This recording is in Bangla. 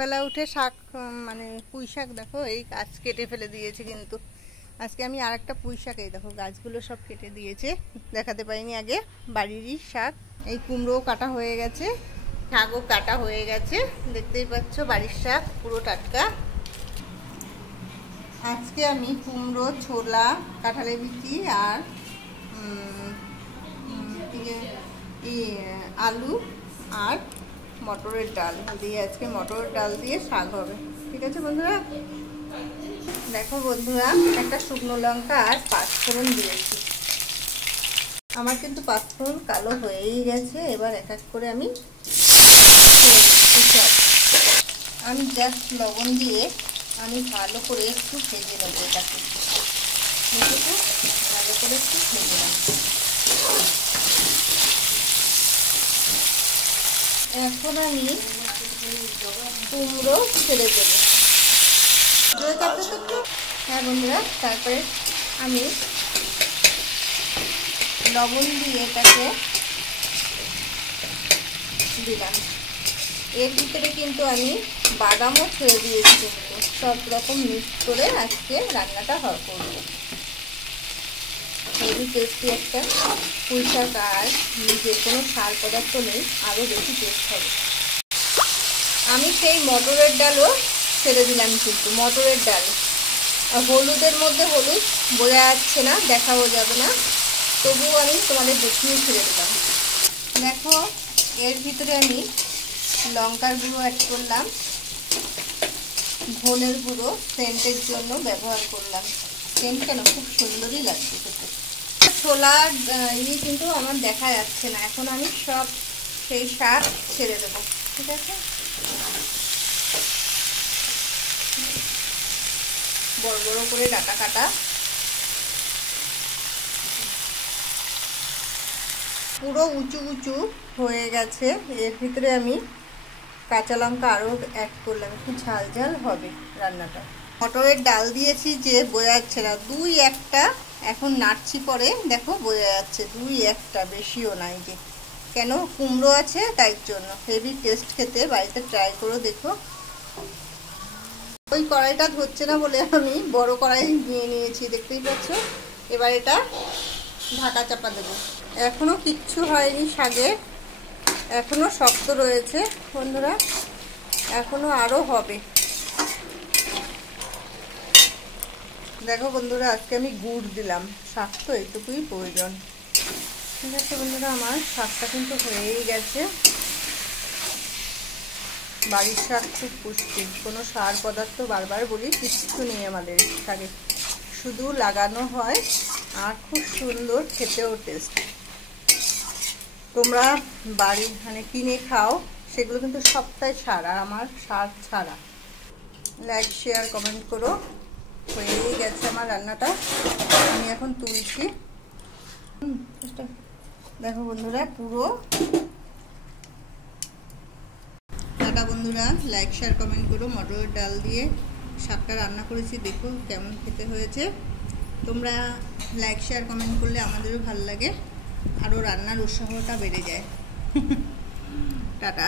বেলা উঠে শাক মানে পুঁই শাক দেখো এই গাছ কেটে ফেলে দিয়েছে। কিন্তু আজকে আমি আর একটা পুঁই শাক, এই দেখো গাছগুলো সব কেটে দিয়েছে, দেখাতে পাইনি আগে। বাড়িরই শাক। এই কুমড়োও কাটা হয়ে গেছে, শাকও কাটা হয়ে গেছে, দেখতেই পাচ্ছ বাড়ির শাক পুরো টাটকা। আজকে আমি কুমড়ো, ছোলা, কাঁঠালের বিচি আর আলু আর মটরের ডাল দিয়ে, আজকে মটরের ডাল দিয়ে শাক হবে। ঠিক আছে বন্ধুরা, দেখো বন্ধুরা, একটা শুকনো লঙ্কা আর পাঁচফোড়ন দিয়েছি। আমার কিন্তু পাঁচফোড়ন কালো হয়েই গেছে। এবার এক এক করে আমি জাস্ট লবণ দিয়ে আমি ভালো করে একটু ভেজে নেবো। এটাকে ভালো করে একটু ভেজে নেব। এখন আমি কুমড়ো ছেড়ে দেবো। হ্যাঁ বন্ধুরা, তারপরে আমি লবণ দিয়ে এটাকে দিলাম। এর ভিতরে কিন্তু আমি বাদামও ছেড়ে দিয়েছি। সব রকম মিক্স করে আজকে রান্নাটা করবো। হেভি টেস্টি একটা পুঁই শাক, আর যে কোনো সার পদার্থ নেই, আরও বেশি টেস্ট হবে। আমি সেই মটরের ডালও ছেড়ে দিলাম, কিন্তু মটরের ডাল হলুদের মধ্যে হলুদ বোঝা যাচ্ছে না, দেখাও যাবে না, তবুও আমি তোমাদের দেখিয়ে ছেড়ে দিলাম। দেখো এর ভিতরে আমি লঙ্কার গুঁড়ো অ্যাড করলাম, ধনের গুঁড়ো সেন্টের জন্য ব্যবহার করলাম। সেন্ট কেন, খুব সুন্দরই লাগছে খেতে। ছোলার কিন্তু আমার দেখা যাচ্ছে না। এখন আমি সব সেই শাক ছেড়ে দেবো। ঠিক আছে, বড় বড় করে ডাটা কাটা। পুরো উঁচু উঁচু হয়ে গেছে। এর ভিতরে আমি কাঁচা লঙ্কা আরও অ্যাড করলাম, একটু ঝাল ঝাল হবে রান্নাটা। মটরের ডাল দিয়েছি যে বোঝা যাচ্ছে না, দুই একটা এখন নাড়ছি, পরে দেখো বোঝা যাচ্ছে দুই একটা, বেশিও নাই। যে কেন, কুমড়ো আছে তাই জন্য। হেভি টেস্ট খেতে, বাড়িতে ট্রাই করো দেখো। ওই কড়াইটা ধরছে না বলে আমি বড় কড়াই নিয়ে নিয়েছি, দেখতেই পাচ্ছ। এবার এটা ঢাকা চাপা দেবো। এখনো কিচ্ছু হয়নি শাকে, এখনো শক্ত রয়েছে বন্ধুরা, এখনো আরো হবে। দেখো বন্ধুরা, আজকে আমি গুড় দিলাম, শাক তো এইটুকুই প্রয়োজন। ঠিক আছে বন্ধুরা, আমার শাকটা কিন্তু হয়েই গেছে। বাড়ির শাক খুব পুষ্টি, কোনো সার পদার্থ বারবার বলি কিচ্ছু নেই আমাদের শাকে, শুধু লাগানো হয় আর খুব সুন্দর, খেতেও টেস্ট। তোমরা বাড়ি মানে কিনে খাও, সেগুলো কিন্তু সবটাই সার, আর আমার সার ছাড়া। লাইক, শেয়ার, কমেন্ট করো। হয়েই গেছে আমার রান্নাটা, আমি এখন তুলছি। দেখো বন্ধুরা, পুরো টাটা বন্ধুরা, লাইক, শেয়ার, কমেন্ট করো। মটরের ডাল দিয়ে শাকটা রান্না করেছি, দেখো কেমন খেতে হয়েছে। তোমরা লাইক, শেয়ার, কমেন্ট করলে আমাদেরও ভালো লাগে, আরও রান্নার উৎসাহটা বেড়ে যায়। টাটা।